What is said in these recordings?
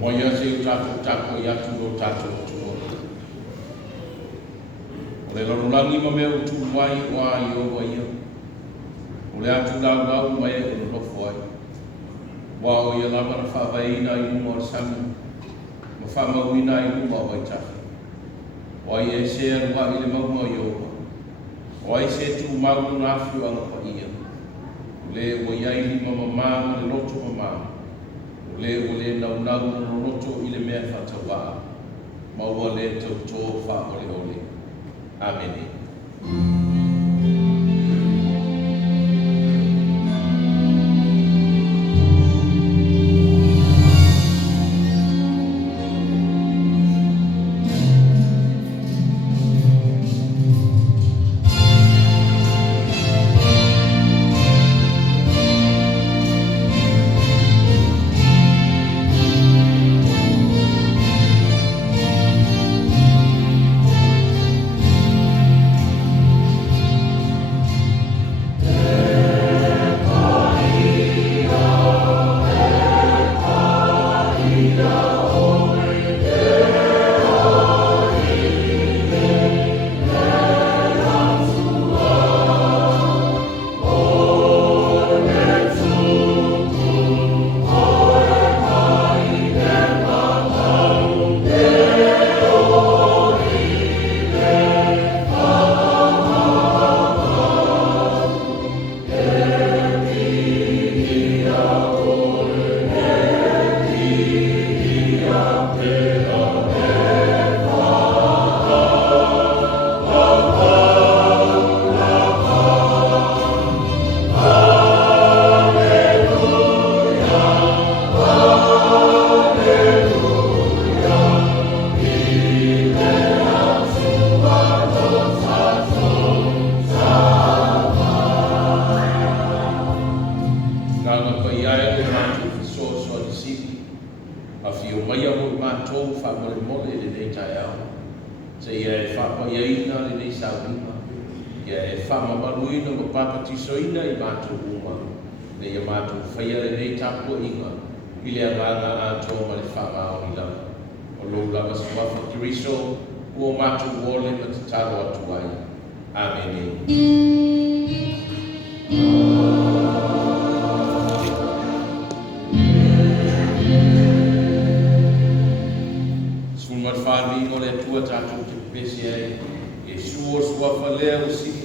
moia se utato tako yatu o tato tuo. O le lorulangi ma me utu mai wa yo wa yo. O le atu lau mai e o lofo ai. Wa o ia lama na whawaina i luma o sami. Ma whamauina i luma o waitahi. Wa i e se arua i le mauma o yo. Wa i se tu maunu na afiu anga pa ia. Le o ia i lima mamama le loto mamama. Le o le nau na roto i le mea whatawa. Maua le tau tō wha ole ole. Amen.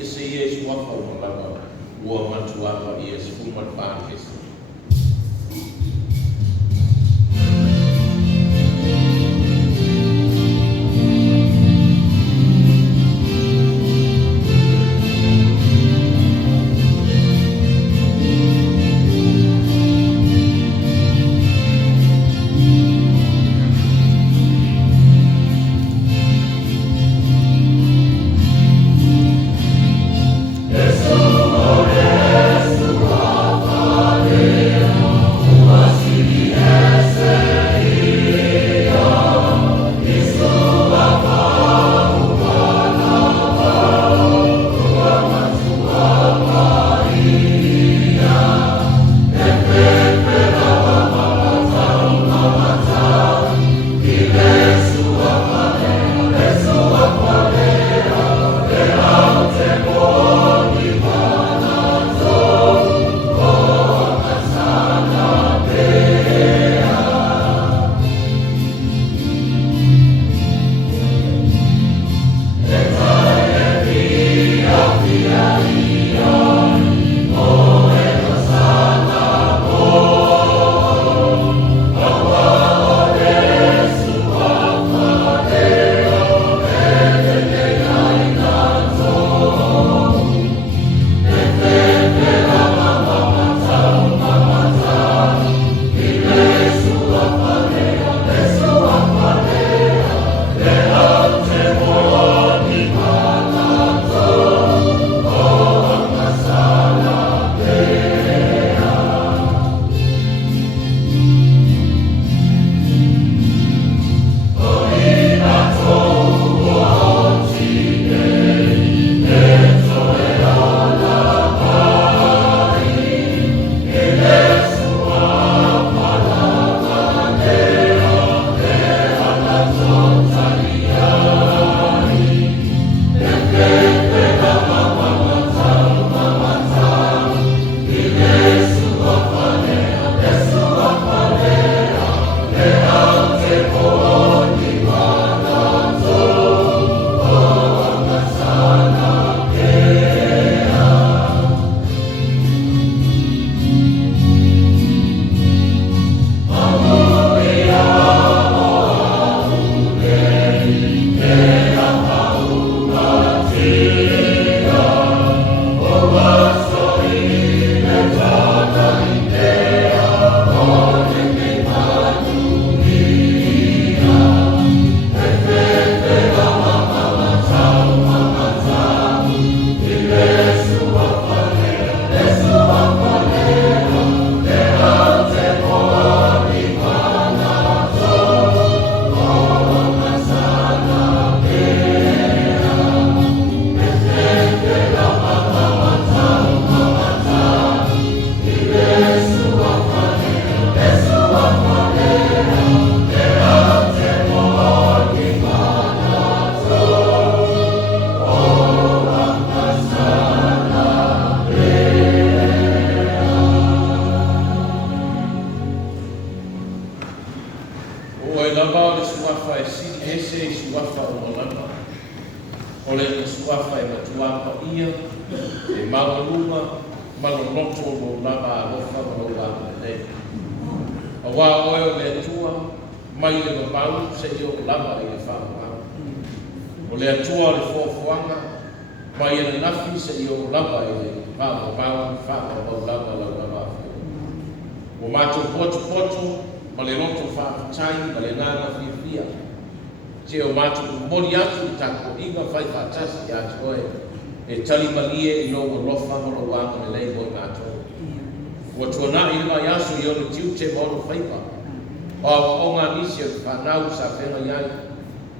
Yesu, Yesu, O e lava o le suafa e si ese i suafa o lava. O le suafa e matua pa ia, e malunga, maloloto o lava a lofa o lava te. A wā oe le atua, mai le mapau se i o lava i le whāwā. O le atua le fōwhuanga, mai le nafi se i o lava i le whāwā o lava lau lava. O mātou poto, ma le roto whāwhatai, ma le ngāna whiwhia. Se o mātou mori atu i tako inga whai whātasi atu oe, e tali malie i loa lofa moro wāma le lei boi mātou. Ua tuana i mai aso i ono tiu te moro whaipa. O ngā nisi o whanau sa whenga iai.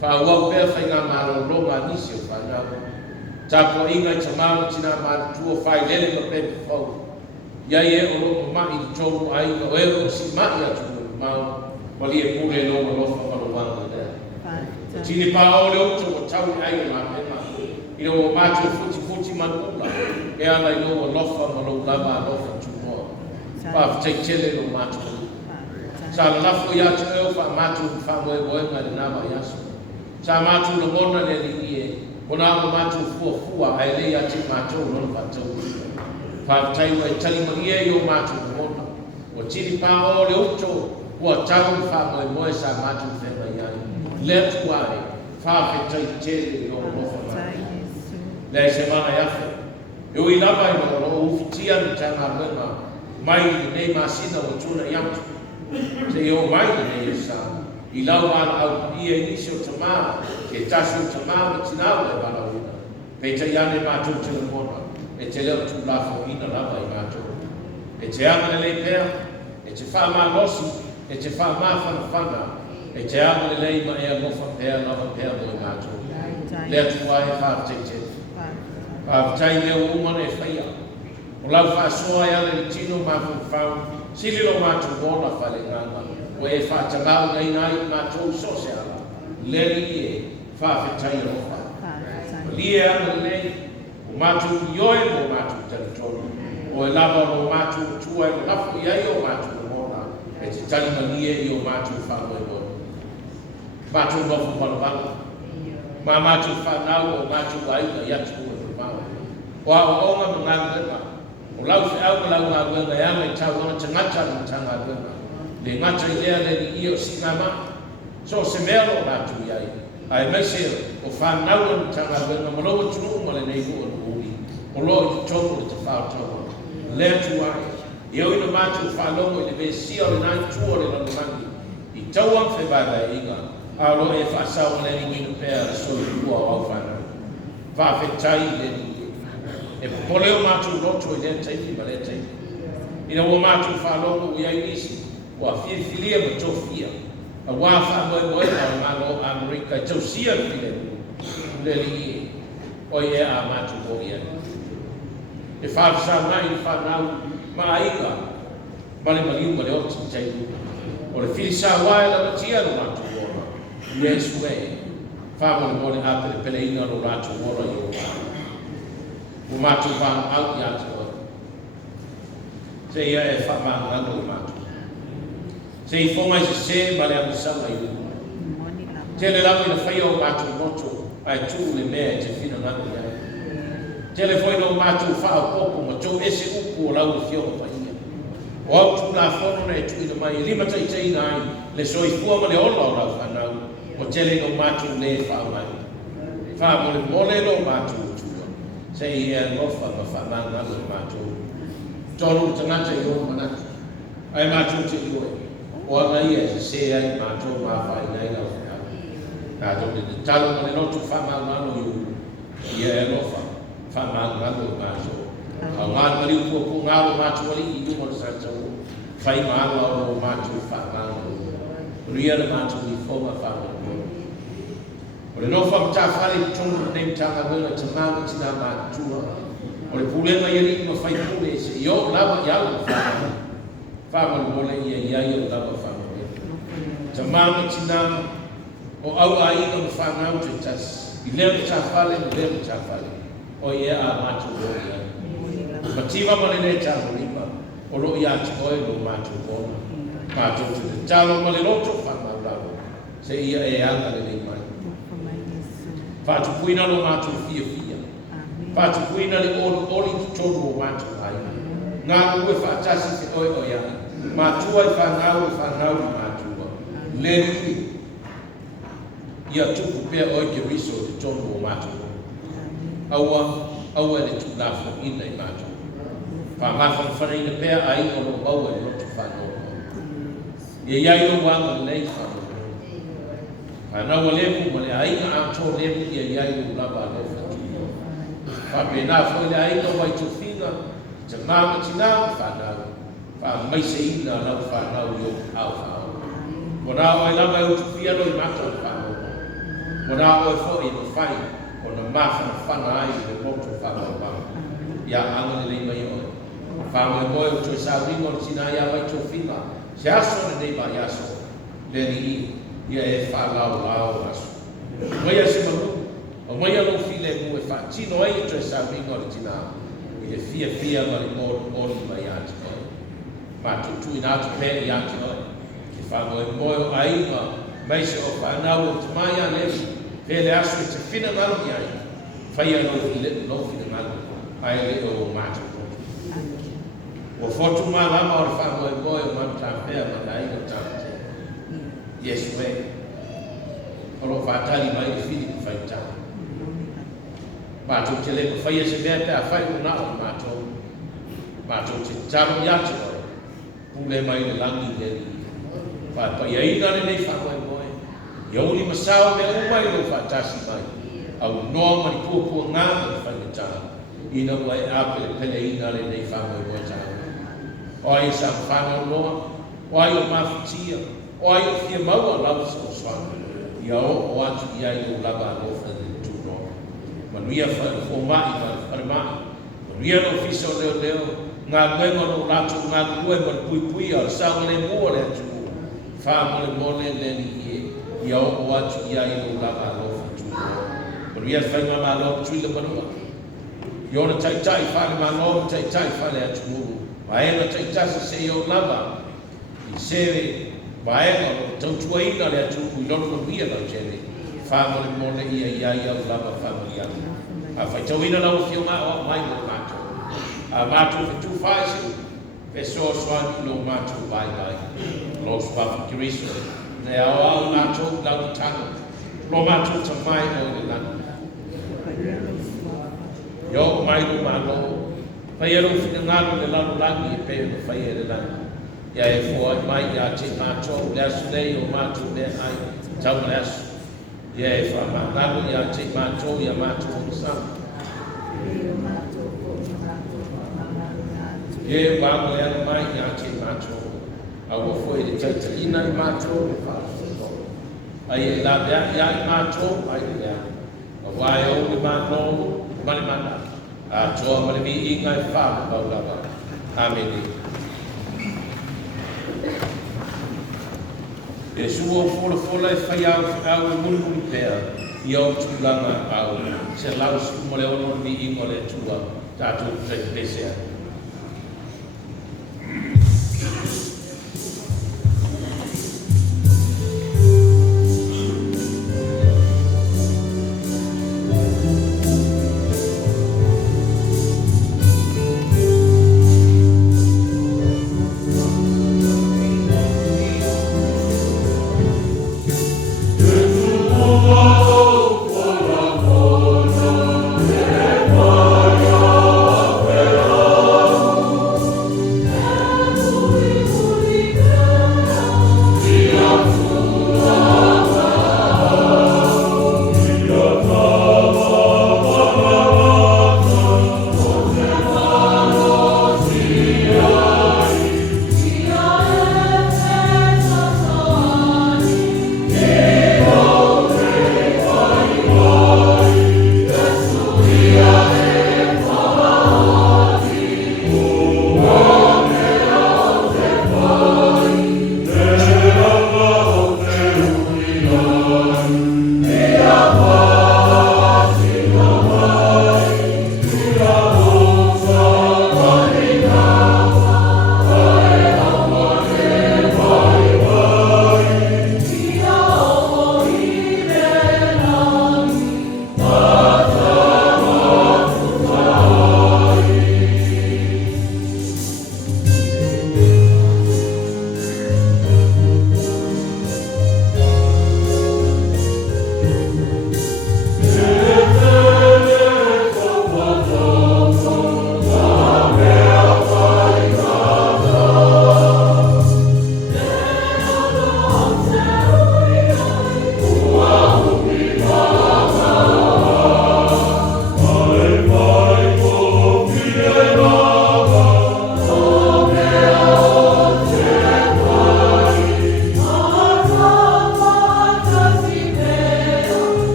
Whāuau pēr whai ngā māro lo ngā nisi o whanau. Tāpua inga i tamālo tina māro tua whai lele ma pēr whau. Iai e o lo mai i tōru ai ka oero si mai atu o mau. Wali e pule lo ma lofa maro wanga lea. Tini pā o le uto o tau ai o mā pēma. Ina o mātua futi manula. E ana i lo o lofa maro lava lofa tumoa. Whāwhitai tele no mātua. Sa lafo i atu eo wha mātua whamoe ngā le nāma i aso. Sa mātua le ngona le li e. Kona ama mātua fua ai le ati mātua non whatau. Whāwhitai wa e tali maria i o mātua le ngona. O tiri pā o le uto. Ua tau whamoe sa mātua whenga i ai. Le atu ai. Whāwhitai tele i o lofa mātua. Le se mana i awhi. Eu i lava i no o ufitia ni tanga wenga. Mai nei masina o tuna i amtu. Se o mai nei e sa. I lau ana au ia inisi o tamā. Ke tasi o tamā ma tinau e mana una. Pei te iane mātou te le mona. E te leo tu lafo ina lava i mātou. E te ama le lei pēr. E te wha mā losi. E te wha mā whanawhana. E te ama le lei ma ea ngofa pēr lava pēr mo i mātou. Lea tu wai whāwhitai te. Whāwhitai mea umane e whaia. O lau whāsoa e ala i tino mātou whau, sili lo mātou wōna whale nganga, o e whātamau nei nai mātou sose ala, leri e whāwhitai o wha. O lie ama nei, o mātou ioe mo mātou territoru, o e lava o mātou tua e lafu i ai o mātou wōna, e te talima lie i o mātou whanau e wōna. Mātou nofu whanawala, mā mātou whanau o mātou aina i atu o whanau. O a o onga mo ngā ngā, o lau se au lau ngā wenga e ama i tau ana te ngata ni tanga wenga. Le ngata i lea le ni i o si ngā maa. So se mea lo nātu i ai. Ai mai se o whanau ni tanga wenga ma loa tunu ma le nei hua no ui. O loa i tongo le te whao tongo. Lea tu ai. I au ina mātu whanongo i le me sia o le nai tua le nanu mangi. I tau am whi vai inga. A loa e whaasau le ni ngina pēr so i ua au whanau. Whawhetai le ni. E poleo mātou loto i lea taifi ma lea taifi. Ina ua mātou whalongo i ai nisi, ua whiriwhiria ma tō whia. A wā whamoe na o malo Amerika i tau sia while le li e. Oi e a mātou o i ai. E whawhasa mai i whanau ma aiga. Ma le maliu ma le oti i taifu. O le whirisa wae la matia no mātou ora. Yesu e. Whamone mo le apere pele inga no mātou ora i o mātou. O mātou whānu au i atu oi. Se ia e whamānu ando i mātou. Se i whongai se ma le amusanga i unu. Te le lau i na whaia o mātou moto ai tū le mea te whina nanu i ai. Te le whaina o mātou whao popo ma tō ese upu o lau i whionga pa ia. O au tū nā whono nei tū ina mai lima taitai nai le soi fua ma le ola o lau whanau o te le no mātou le whao mai. Wha mo le mole lo mātou se i e ngofa ma whamanga o mātou. Tōru tangata i o manatu. Ai mātou te ioi. O anga ia se se ai mātou mā whai nei na whanau. Nā tōne te talo ma le notu whamanga ano i uru. I e ngofa whamanga ano i mātou. A ngāru mari ukua ku ngāru mātou ali i umo na sātau. Whai mātua o mātou whamanga. Ria na mātou i whonga whamanga. O le nofa mta whare tonga nei mtanga wela te māma tina mātua. O le pūlenga i ari ma whai pūle se i o lava i au na whamanga. Whamanga mole i a iai o lava whamanga. Te māma tina o au a inga ma whamanga te tas. I lea mta whale, ma lea mta whale. O i a mātua o i ai. Ma tima ma le ne tāma rima. O lo i ati oe no mātua bona. Mātua te talo ma le loto whamanga rau. te ia e anga le nei mai. Whātupuina lo mātou fia. Whātupuina le ori tonu o mātou ai. Ngā ue whātasi te oi oi ai. Mātua i whanau i mātua. Le ri. Ia tupu pia oi ke riso te tonu o mātua. Aua le tūlafo ina i mātua. Whamawhana whanaina pia ai o lo maua i roto whanau. Ia iai o wanga nei whanau. Whanau lepu ma le ainga ato lepu ia iai o lava alofa. Whapena fo le ainga wai tofina. Te mama tina whanau. Whamaise ina lau whanau i o au whanau. Kona oi lama e utu fia no i mata o whanau. Kona oi fo i no whai. Kona mawhana whana ai i le moto whanau mama. Ia anga le leima i oi. Whanau e moe o toi sa ringo le tina ia wai tofina. Se aso na nei mai aso. Le ni ia e whalau lao aso. Maia se mamu. O maia lo file mu e whaatino ai e toi sa ringo le tina. I le fia ma le mori mai ati oi. Ma tutu ina atu pe i ati oi. Ke whanau e moe o ainga. Mai se o whanau o te mai a levi. Pe le aso e te whina malu i ai. Whaia lo file lo fina malu. Ai le o mātu. O fotu malama o le whanau e moe o mamta pēr ma la inga tāmate. Yesu e. Oro whātari mai le whini ku whaitā. Mātou te lepa whaia se mea pēr whai o nao mātou. Mātou te taro i atu oi. Pule mai le langi le li. Whaipai a ina le nei whanau e moe. Iauli masawa mea umai lo whaatasi mai. Au noa mani pua ngā le whainga tā. Ina ua e ape le pele ina le nei whanau e moe tā. Oi sa whanau noa, oi o mawhitia, oi o fia maua lau sa o swana. Ia o atu i ai o lava alofa de tūno. Manuia o mai whare mai. Manuia no fiso leo, ngā nguenga no ratu, ngā nguenga no pui a sao le mua le atu. Wha le mone le ni e, ia o atu i ai o lava alofa tūno. Manuia whainga ma alofa tuila manua. Ia ona taitai whare ma alofa taitai whare atu muru. Maena taitasa se o lava. I sere, maena o tautuaina le atu i lono mia lau jene. Whamare mone ia iai au lava whamari atu. A whaitauina lau fio ngā o mai mo mātou. A mātou whetu whaisi, e soa soani lo mātou vai. Lo spafu kiriso. Ne au mātou lau tanga. Lo mātou ta mai o le lana. Yo mai lo mātou. Pai ero whina ngāro le lalo langi e pēo na whai ere langi. Ia e fua mai ia te mātou le asu nei o mātou le ai tau le asu. Ia e wha māngaro ia te mātou ia mātou o sama. Ia e wāma le ana mai ia te mātou. Aua fua e taitalina i mātou le whāwhino. Ai e la bea ia i mātou ai le bea. Awa e o le mātou, mani mana. A toa mare mi inga e whāma maulava. Amen. E sua fola e whai au e muni pēr i au tūlanga au. Se lau siku mole ono mi inga le tua tātou te pesea. Oh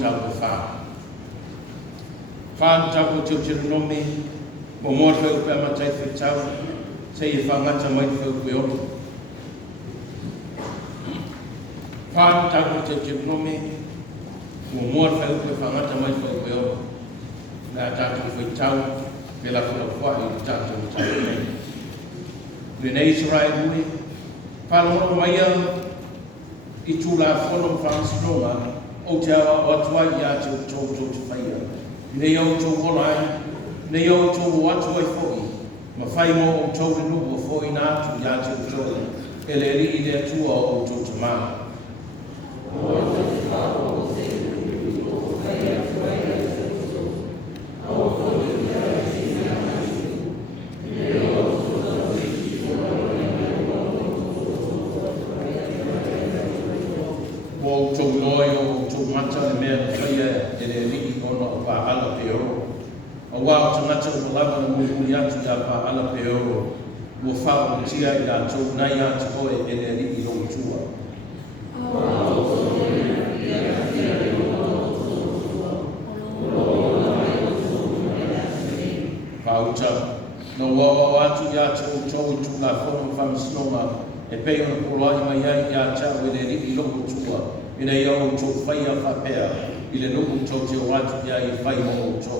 tau pe wha. Wha tau ko teo tira nome, mo mōr whau pe amatai whi tau, se i whangata mai whau pe opo. Wha tau ko teo tira nome, mo mōr whau pe whangata mai whau pe opo. Nā tātou whi tau, pe la kura wha i tātou tau nei. Nē Israel ui, whalono mai au, i tūla whono whansinonga, o te awa o atua i a te o tō te whaia. Nei au tō hono ai, nei au tō o atua i whoi, ma whai mo o tō rinu o whoi nātu i a te o tō, e le ri i le atua o tō te maa. Ua whao tia i a tō nei a te hoe e le ri i longu tua. Whauta, no wawa atu i a te o tō i tūla whono whamasinonga e pei ona polai mai ai i a tau e le ri i longu tua. I nei au tō whaia whapea i le nuku tō te o atu i a i whai mo o tō.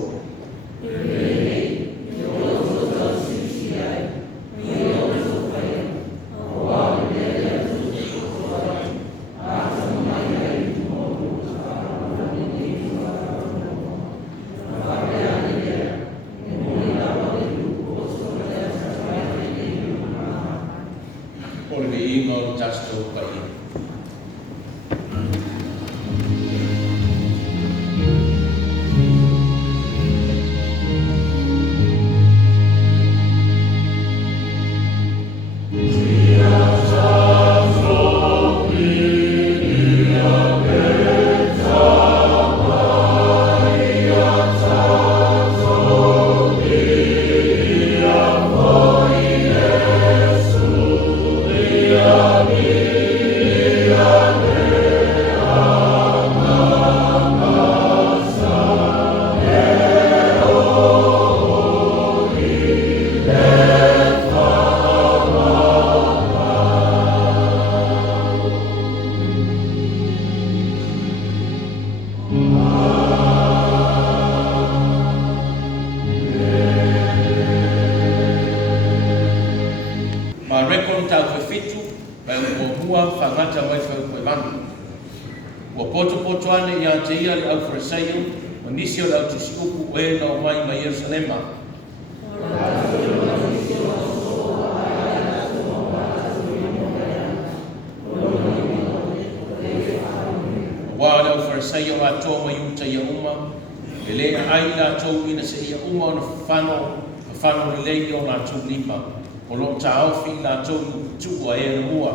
O lo tau fi la tau tua e na ua.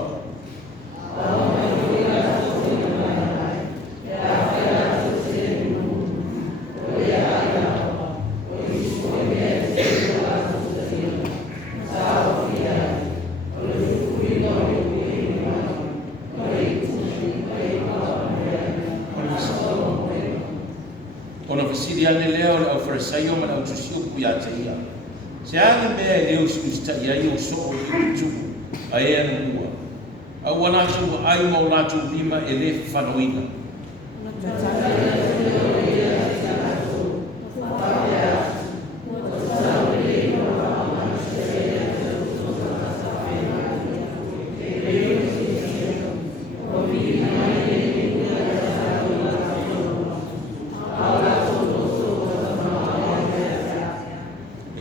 Ona visiri ane leo le au farisaio ma au tusiu kuia te ia. Se ane mea e leo sikusta ia i o soo i tuku a e anu ua. Au anatu ai mau natu lima e le whanoina.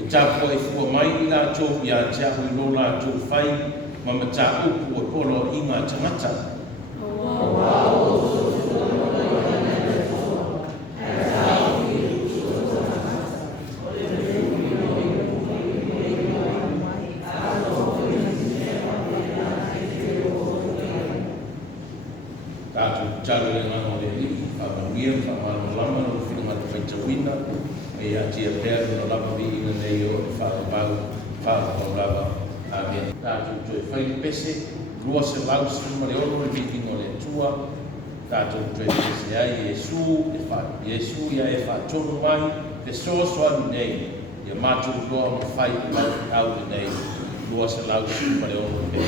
Tapo e fua mai i la tō i a te ahu i lo la tō whai ma ma tā upu o polo i ngā tangata. Tātou tālu e ngā le ni, whakamuia, whakamano lama, no whina mata whaitawina, e a tia pēr no lapa vi ina nei o e whakapau, whakapau lava. Amen. Tātou tō e whaini pese, rua se lau se mare ono e vikingo le tua, tātou tue se ai Iesu ia e whātonu mai, te soso anu nei, ia mātou loa ma whai o lau au nei, lua se lau si pare o pe.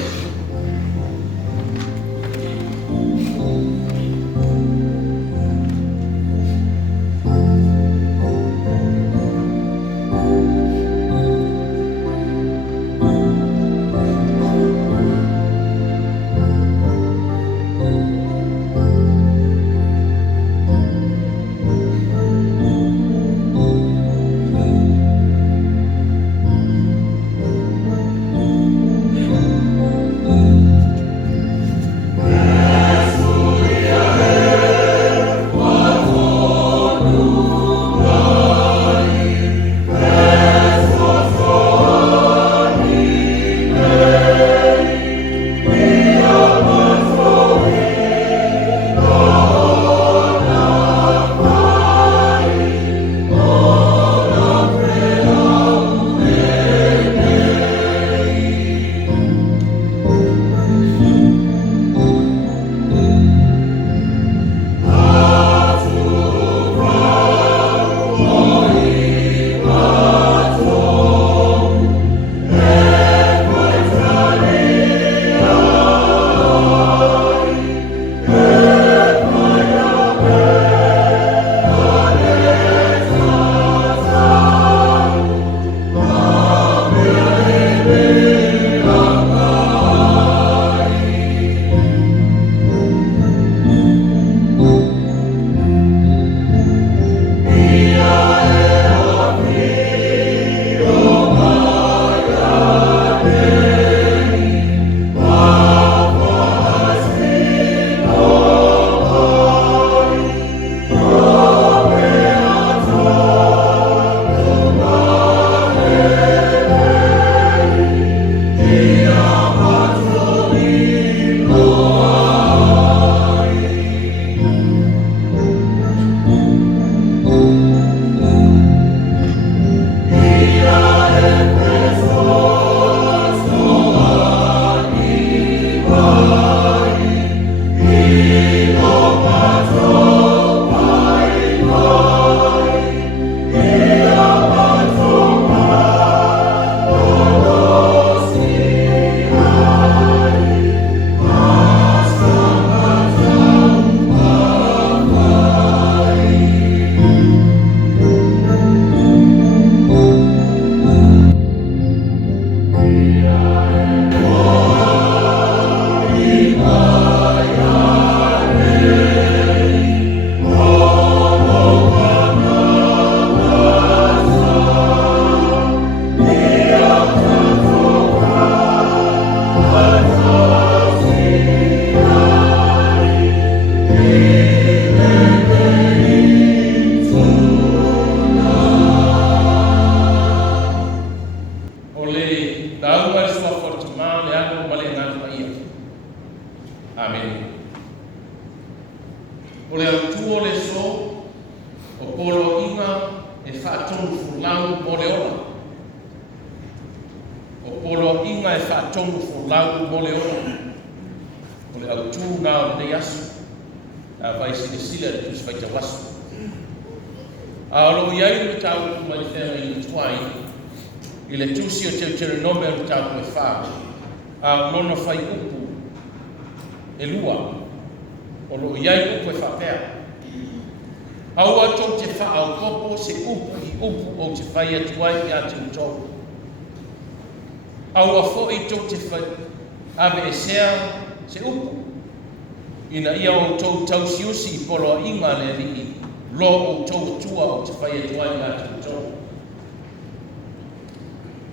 Ina ia o tau tau siusi polo inga le rii lo o tau tua o te whaia tuai ngā tau.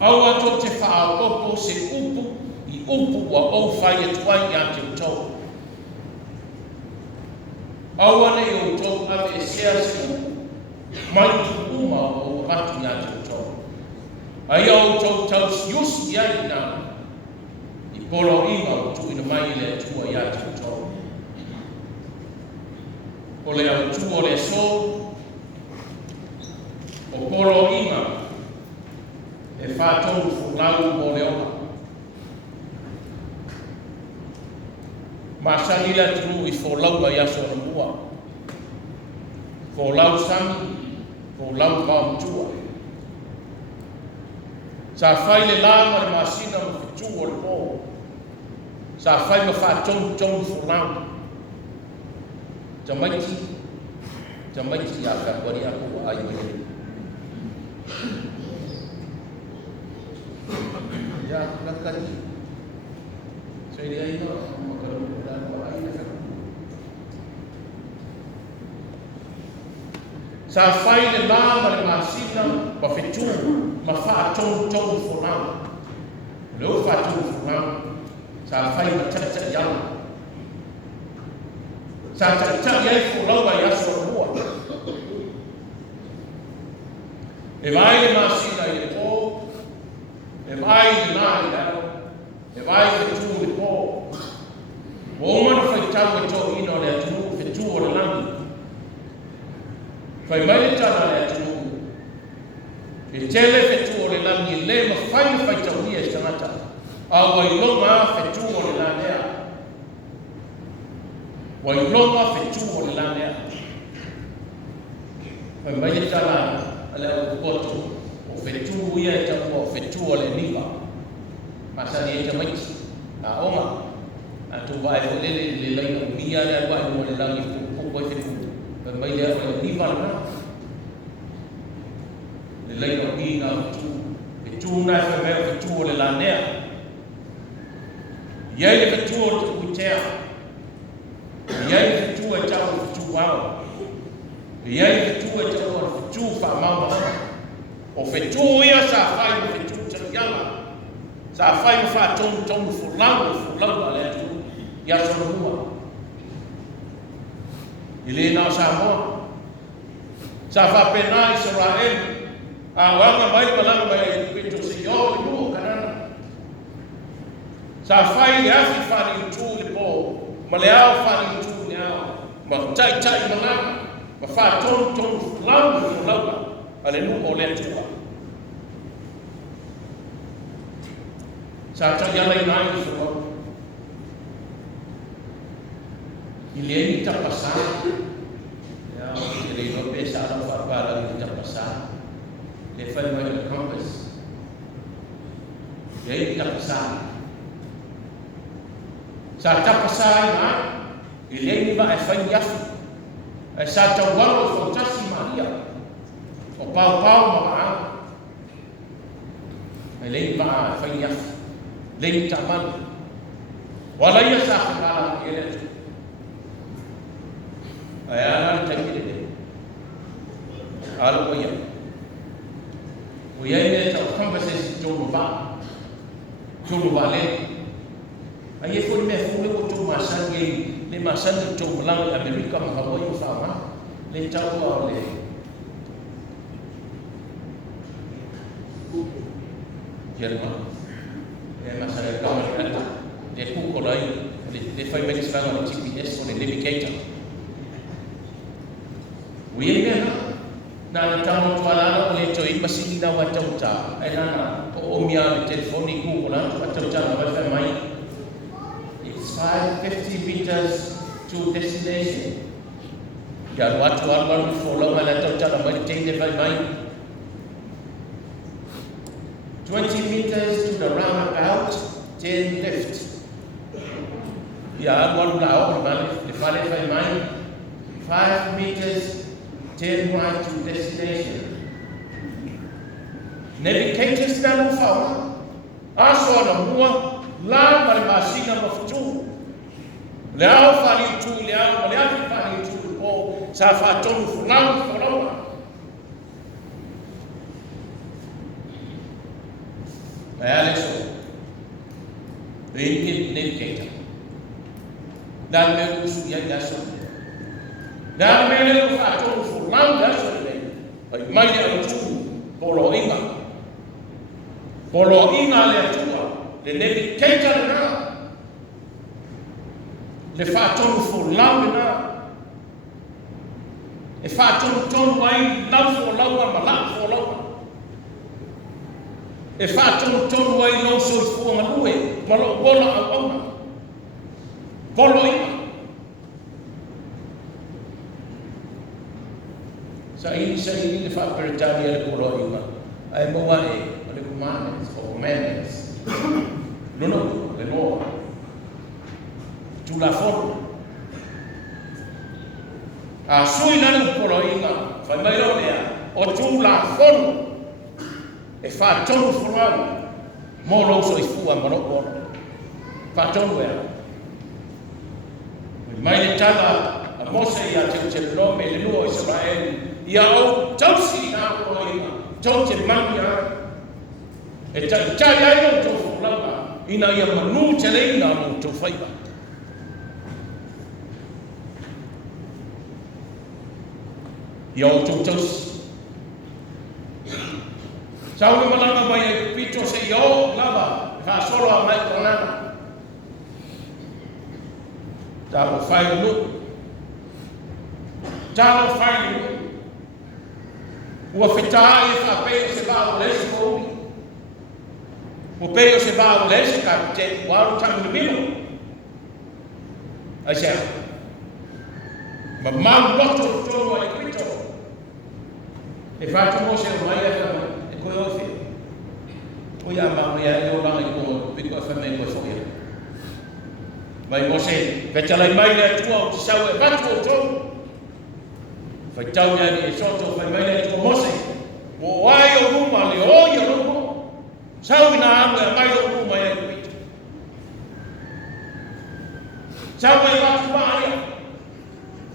Au ato te whaopopo se upu I upu wa o whaia tuai ngā tau. Au ane I o tau ave e sea se upu mai ki uma o watu ngā tau. Ai au tau tau siusi ai nā I polo inga o tu ina mai le tua ia tau. O le au tu o le so, o polo inga, e whātonu fulau o le oa. Masani le tunu I fōlau ga yaso na mua. Fōlau sami, fōlau kaumtua. Sa whai le lama le masina ma fitu o le pō. Sa whai ma whātong tong fōlau. Tamaiti a whakawari aku ai mai. Ya, kakari. Saya dia ini makanan dan orang ini. Sa fai le lama le masina pa fitu ma fa tong fōlau. Leo fa tong fōlau. Sa fai ma tata yang. Sa tata yang fōlau ba yaso mua. E vai le masina I pō. E vai le nai dao. E vai le tu le pō. O mana whai tau e tō ino le atu e tu o le langi. Whai mai le tana le atu. E tele whe tu o le langi le ma whai tau ia e tangata. A wai longa whe tu o le lanea. Wai longa whe tu o le lanea. Whai mai le tana le au koto. O whe tu ia e tau o whe tu o le niwa. Masani e tamaiti. A oma. A tu vai o le lai o mia le vai o le langi ko whe tu. Whai mai le o niwa na. Le lai o ina o tu. Whe tu na whe mea whe tu o le lanea. Iai le whe tu o te kuitea. Iai le whe tu e tau o whe tu ao. Iai le whe tu e tau o whe tu wha maumana. O whe tu ia sa whai o whe tu tarianga. Sa whai o wha tong fōlau a le atu. Ia sonua. I le nao Samoa. Sa wha pena Israel. A wanga mai malanga mai pito si o le mua kanana. Sa whai le afi whani utu le pō. Ma le ao whani utu le ao. Ma tai malanga. Ma wha tong fōlau a le mua o le atua. Sa tau yalai nai I whakau. I le ni tapasa. Ya, I le no pe sa no whakara ni tapasa. Le whai mai le compass. Le ni tapasa. Sa tapasa I nga. I le ni ba e whai yafi. E sa tau waro whautasi maria. O pau ma e le ni ba e whai yafi. Lei taman. Wala ia sa whakara I ele. Ai ana tangi le. Ala ia. O ia ne tau conversation tonu va le. Ai e foi me foi ko tu masangi le masangi tu lang Amerika ma ho yo fa le tau o le. Jerman. Masalah kawan le kuko lai le fai mai strano le GPS o le navigator. Uiena na tamo tuala le toi pasini na watauta e nana o mia le telefoni kuko na watauta na wifi mai. It's 550 meters to destination. Ya watu alwan follow na tauta na mai tende mai 20 meters to the roundabout, 10 left. Ya, one blow, the file mine, 5 meters, 10 right to destination. Navigators na fauna. Aso na mua, la masina mafutu. Leao fali tu, leao fali tu, o sa fa tonu fōlau. Alesso, navigator. Dan me usu ya gaso. Dan me le fa tonu fōlau gaso le. Ai mai le usu polo inga le atua. Le navigator na. Le fa tonu fōlau na. E fa tonu ai lau fōlau ma lau fōlau. E fa tonu ai lo so fu ma lui ma lo bola au polo ina. Sa ini le fa peretani le polo ina. Ai moa le commandments or commandments. No, le law. Tu la forma. A sui na polo ina, fa mai lo o tu la forma. E fa tonu forma. Mo lo so ifua mo no. Fa tonu era. Mai le tala a Mose ia te nome le lua Israel ia o tausi na polo ina. Tau te mania. E tai ai o tau fulama, ina ia manu te reina o tau whaiba. Ia o tau tausi. Sau me malanga mai e pito se iau lava, ka solo a mai konana. Tālo whai unu. Tālo whai unu. Ua whetaa e whapeo se vāo lesi koumi. Ua peo se vāo lesi ka te waru tangu mino. Ai sea. Ma mau loto tōru ai krito. E whātu mo se mai e koe ofi. O ia mau ia e o langa i koe piko e whamei koe whoia. Mai mo se vetalai mai le tua o te sau e watu o tōru. Fai tau ni e soto fai mai nei ko Mose. Mo ai o ruma le o ia ruma. Sau ina amu e mai o ruma e kuita. Sau e watu maria.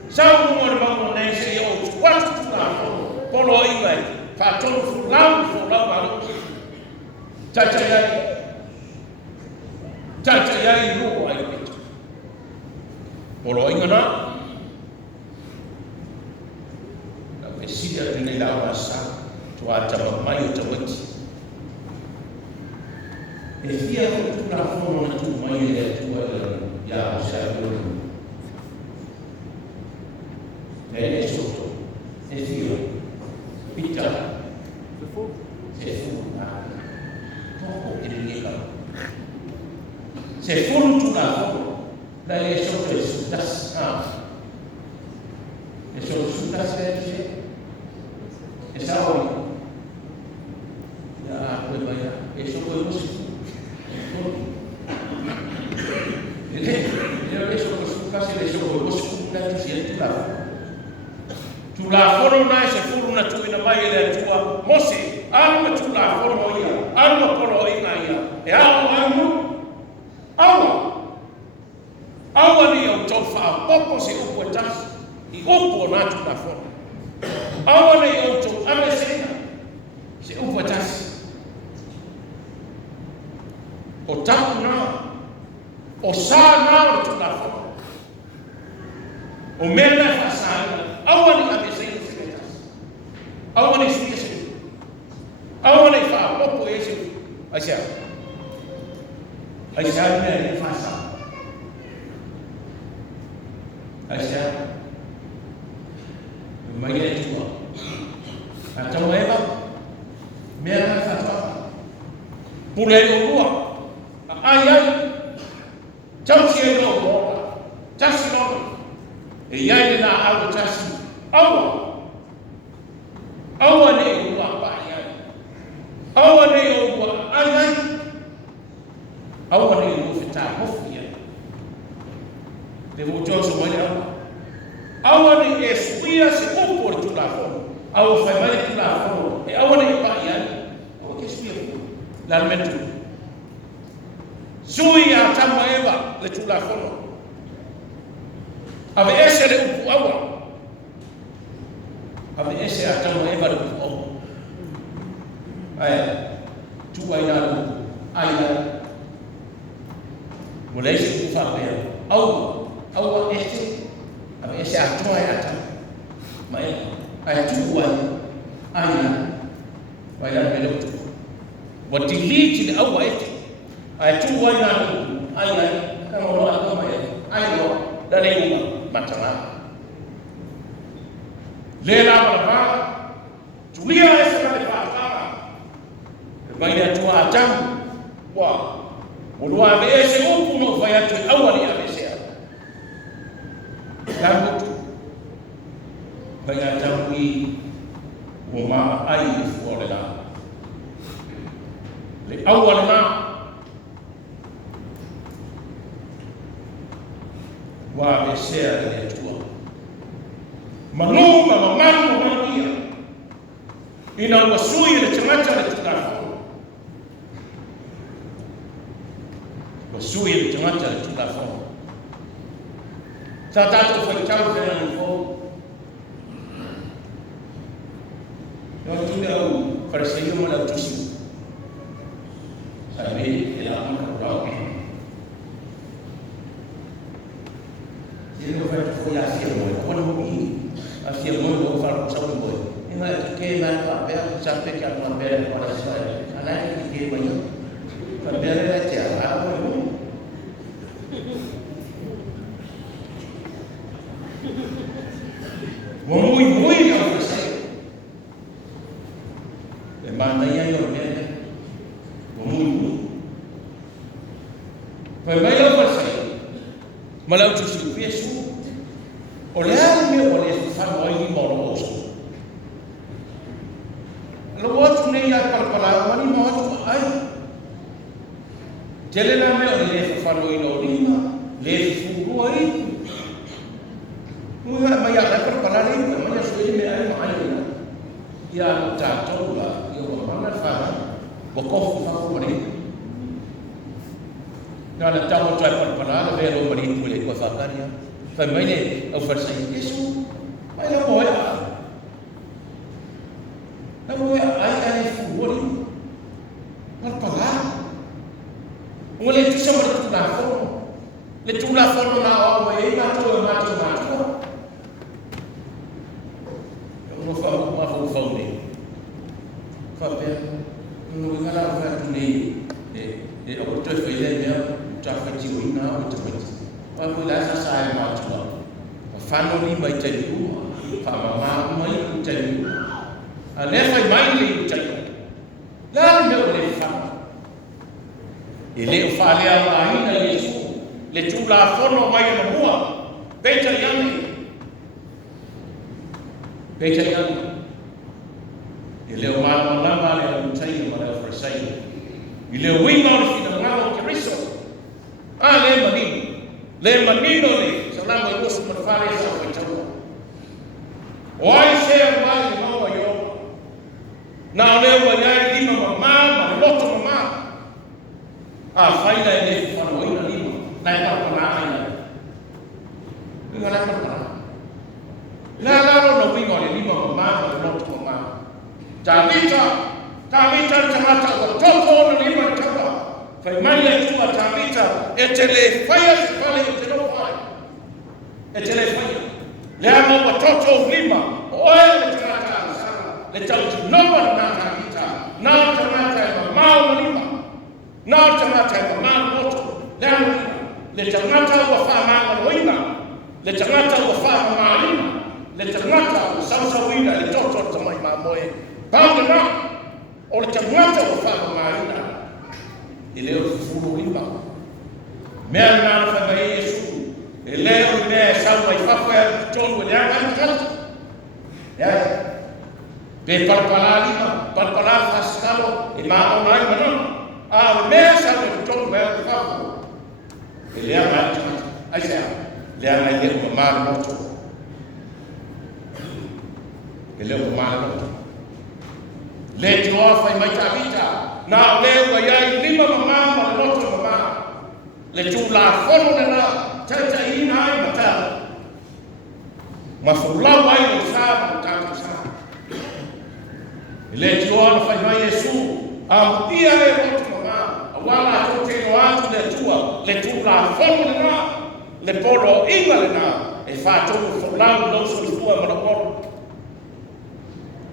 Sau ruma le mamu nei se o watu tuna polo iwa e. Fa tonu fulau maru. Chacha yai ruma e kuita. Polo inga na. Sia tene la wasa to ata mai o te witi. E fia ko tu na fono na tu mai e tu ya o sa o. E soto. E fia. Pita. Se fu na. Poco e ni la. Se fu tu na fono. La e soto e su das. E sono su das e Esau ya koe mai e so koe musi ele so koe kasi le so koe musi na tu si tu la foro na se furu na tu ina mai le tua Mose anu tu la foro ia anu polo ina ia e au ni o tofa popo se upo tas I upo na tu la foro awane o to amesena se upo tas o tapu na o sa na o tu la fo o mena fa sa awane amesena se tas awane se awane fa popo ese asia ne fa sa asia mai e tua a tau eva mea na whatoa pule o rua ai tau si e no roa tasi no e iai na au tasi aua ne o rua pa iai aua ne o rua ai aua ne o whita hofu iai te mo joso mai aua ni e suia se upo tu la fono. Aua fai mai tu la fono. E aua ni pa iani. Aua ke suia la metu. Sui a tama eva le tu la fono. Ave ese le upo aua. Ave ese a tama eva le upo aua. Ai, tu ai na upo. Ai na. Mulei se upo fa pea. Aua ese. Ave ese atoa e ata. Mai ai tu vai na melo tu. Wa delete le awa ete. Ai tu wai na ai kama no ata mai. Ai no da le matana. Le la ba tu lia ese na le pa. Vai na tu ata. Wa. Ulu ave ese upu no vai atu awa ni ave ese. Kamu banyak jamui rumah air fuorela. Le awal na wa besea le tua. Manu mama dia. Ina wasui le chamacha le tukafu. Wasui le chamacha le tukafu. Sa tatu foi chau kena fo. Yo tinga farseio mo la tusi. Sabe ela mo ra. Ele vai foi assim, quando eu vi, assim eu vou falar com o boy. Ingat ke na papel sampai ke papel pada saya. Anak ini banyak. Papel aja apa itu? Muy yang saya. Mana yang ni? Muy. Pemain apa saya? Malau cuci pesu. Oleh faro ini baru osok. Lewat ni ya perpala mani mau ai. Jalan me oleh faro ini le furu ai. Mula maya la perpala ni maya suai me ai mai. Ya jatuh lah, ya mana faham. Bokok faham mari. Kalau tahu tuan perpala le lo mari boleh kau fakar ya. Famai ni oversay Yesu. Mai la boy. Namun ai furu perpala. Mulai tu sama tu nafsu. Le tu nafsu na awak mai tu. Fau ni. Fapel. Nu ngala fa tu ni. Aku tu file ni tak kecil ina aku tu. Aku lah saya macam. Fano ni mai jadi. Fama mai jadi. Lefa mai ni jadi. Lalu dia boleh faham. Ele fale Allah ina Yesu. Le tu la fono mai na mua. Beca yang Ele o mal lama le utai mara forsai. Ele o winga o fina ngalo Kristo. Le manino le salama o su perfare sa o chau. Oi se mai no yo. Na le o ya lima mama, loto mama. Faida ele fano ina lima. Na ka pana ina. Ngala ka pana. La no winga le lima mama, loto mama. Tabita chamata watoto na lima chapa. Faimanya tu tabita etele fire pale etele fire. Etele fire. Lema watoto lima. Oya le chamata sana. Le chamata no na tabita. Na chamata mama lima. Na chamata mama moto. Lema le chamata wa fama wina. Le chamata wa fama lima. Le chamata sausa wina le toto tamai mamoe. Bangna oleh camata wafah marina ele furu imba merna fa baye Yesu ele ne sawa ifafa tongo ya kan ya be parpala fasalo imam mai manon me sawa tongo ya ifafa ele ya mai aisha le ya ye mamar moto ele mamar moto le joa fai mai tabita na le wa ya lima mama loto mama le jula fono na tata ina ai mata mafula wai no sa mata sa le joa fai mai Yesu ia le loto mama wala to te no atu le tua le jula fono na le polo inga le na e fa to fula no so tua ma ko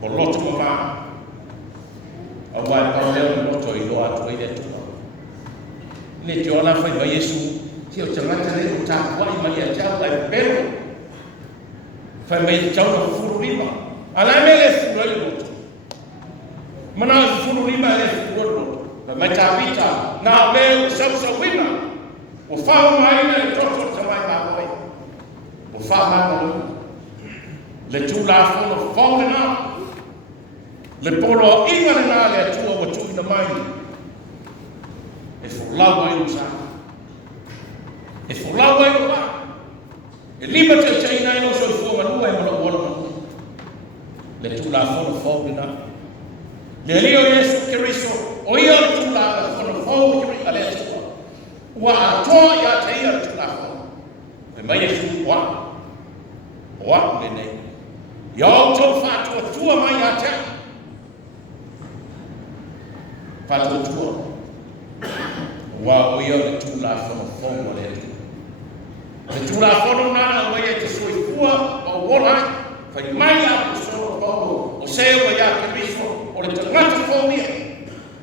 loto mama awal Paulo moto ilo atu ile tu. Ni tiona fa ba Yesu, tio chamata le uta wa Maria chao ai pero. Fa me chao no furu lima. Ala mele furu ile moto. Mana furu lima ile furu. Ba matapita na me sausa wina. O fa mai na toto tamai ba boy. O o whamanga le tūlafono whaurena, le polo inga le ngā le atua wa tuina mai, e wholawa i usa, e wholawa i usa, e lima te teina e no so i fuanga nua e mana uona, le tūlafono whaurena, le leo Yesu Kiriso, o ia le tūlafono whaurena le atua, wa atoa ia te ia le tūlafono, e mai e fu wa le nei, ia o tau whātua tua mai a te, whātua tua, wa o ia le tūlafono whaurena le atua. Le tūlafono nana o ia te soifua o worai, whai mai a te soro paulo, o seo ia Kiriso, o le tangata whaunia,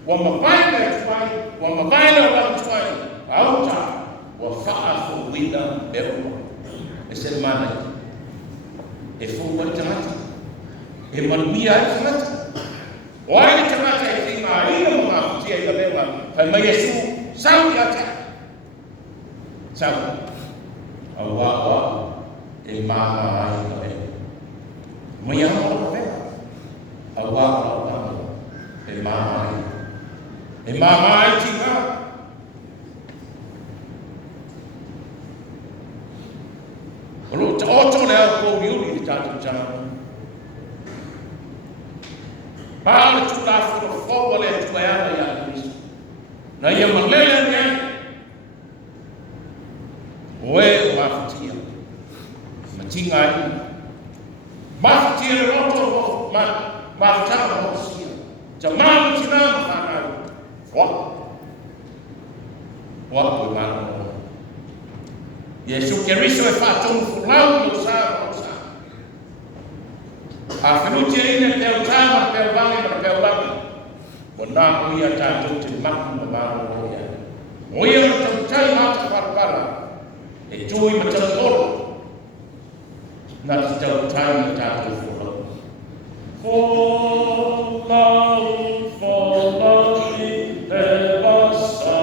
wa mawaina e tuai, wa mawaina o lau tuai, auta, wa whaafo wina e ua. E se mana, e fōua i tangata, e manuia i tangata. O ai i tangata e whima ina mga kutia i la lewa, whai mai Yesu, sau i ata. Sau, au wā, e māma ai i la lewa. Mai ama o la lewa, au wā, e māma ai. E māma ai tika. Olo te oto le au kou miuri i tātou tāna. Pāle tu tāwhino whaua le tu e ana i a Kristo. Na ia malele nei. Oe o mawhatia. Matinga i. Mawhatia le roto o mawhatanga o sia. Ta māmu tina mawhanau. Wha. Wha koe māmu o. Yesu Kiriso e whātongu whulau i o sā. A whenutia ina te au tāma te au wangi ma te au wangi. Mo nā o ia tātou te maku ma māro o ia. O ia ma tau tai māta wharapara. E tui ma tau ora. Nā te tau tai ma tātou whulau. Whulau i te wasa.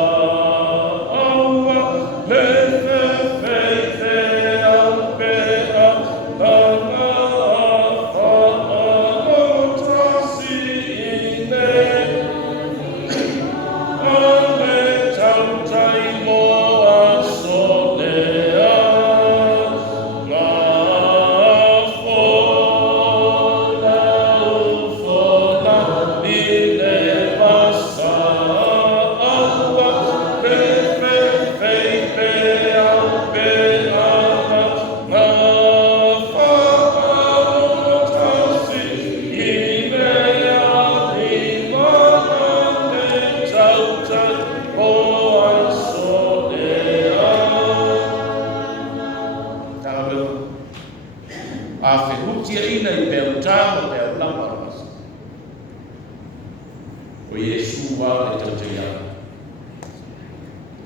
O Yesu wa e tau te ia.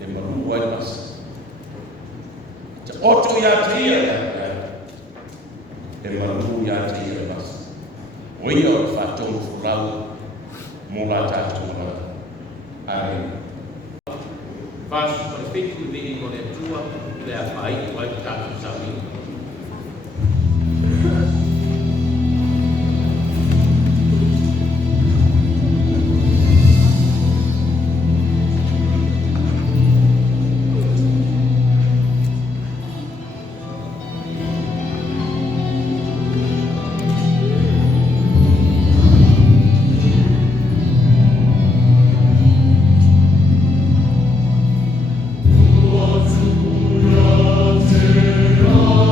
E maru wai masa. Te oto ia te ia ia. E maru ia te ia masa. O ia o whatongu whulau mō la tātou mana. Amen. Whāsu pa whiku ni o le tua, le a whai wai tātou sawi. Oh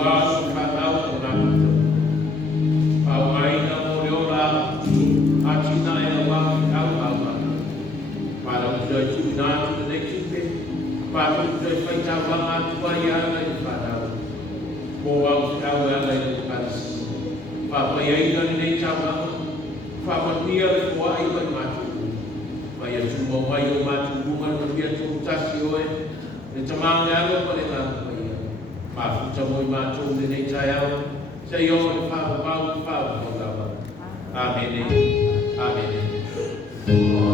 wā su whanau o nā kuta. Pau aina mo reo rā, atina e a wā ki au au mana. Para uta e tu nā tu ne kipe, para uta e whaita wanga tua i ana i whanau. Ko au ki au ana i karisi. Papa i aina ni nei tawanga, papa tia e kua i mai mātu. Mai a tu mau mai o mātu runga na pia tu utasi oe, ne tamanga alo pa le ngātu mai ia. Mafuta mo i mātu ne nei tai au, se i o e pāpau pāpau pāpau. Amen. Amen.